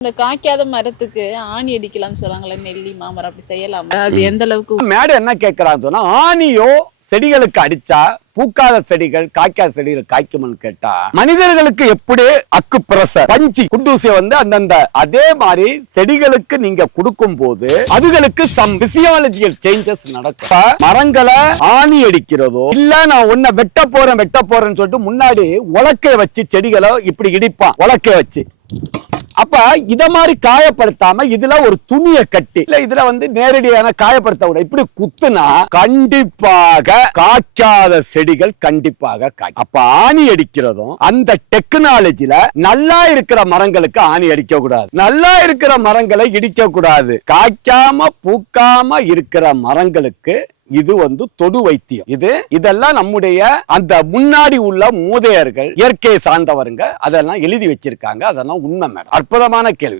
இந்த காய்க்காத மரத்துக்கு ஆணி அடிக்கலாம் சொல்றாங்களே நெல்லி மாமரம் அப்படி செய்யலாமா? அது எந்த அளவுக்கு மேடம் என்ன கேட்கறாங்க சொன்னா ஆணியோ செடிகளுக்கு அடிச்சா பூக்காத செடிகள் காய்க்காத செடிகள் காய்க்கும்னு கேட்டா மனிதர்களுக்கு எப்படி அக்கு பிரசர் பஞ்சி குண்டூசிய வந்து அந்தந்த அதே மாதிரி செடிகளுக்கு நீங்க கொடுக்கும் போது அதுகளுக்கு சம் பிசியாலஜிக்கல் சேஞ்சஸ் நடக்கும். மரங்களை ஆணி அடிக்கிறதோ இல்ல நான் உன்னை வெட்ட போறேன் வெட்ட போறேன்னு சொல்லிட்டு முன்னாடி உலக்கைய வச்சு செடிகளை இப்படி இடிப்பான் உலக்கைய வச்சு. அப்ப இத மாதிரி காயப்படுத்தாம இதுல ஒரு துணியை கட்டி இல்ல இதுல வந்து நேரடியான காயப்படுத்த விட இப்படி குத்துனா கண்டிப்பாக காய்க்காத செடிகள் கண்டிப்பாக காய். அப்ப ஆணி அடிக்கிறதும் அந்த டெக்னாலஜில நல்லா இருக்கிற மரங்களுக்கு ஆணி அடிக்க கூடாது நல்லா இருக்கிற மரங்களை இடிக்க கூடாது காய்க்காம பூக்காம இருக்கிற மரங்களுக்கு இது வந்து தொடு வைத்தியம். இது இதெல்லாம் நம்முடைய அந்த முன்னாடி உள்ள மூதையர்கள் இயற்கையை சார்ந்தவருங்க அதெல்லாம் எழுதி வச்சிருக்காங்க. அதெல்லாம் உண்மை மேடம். அற்புதமான கேள்வி.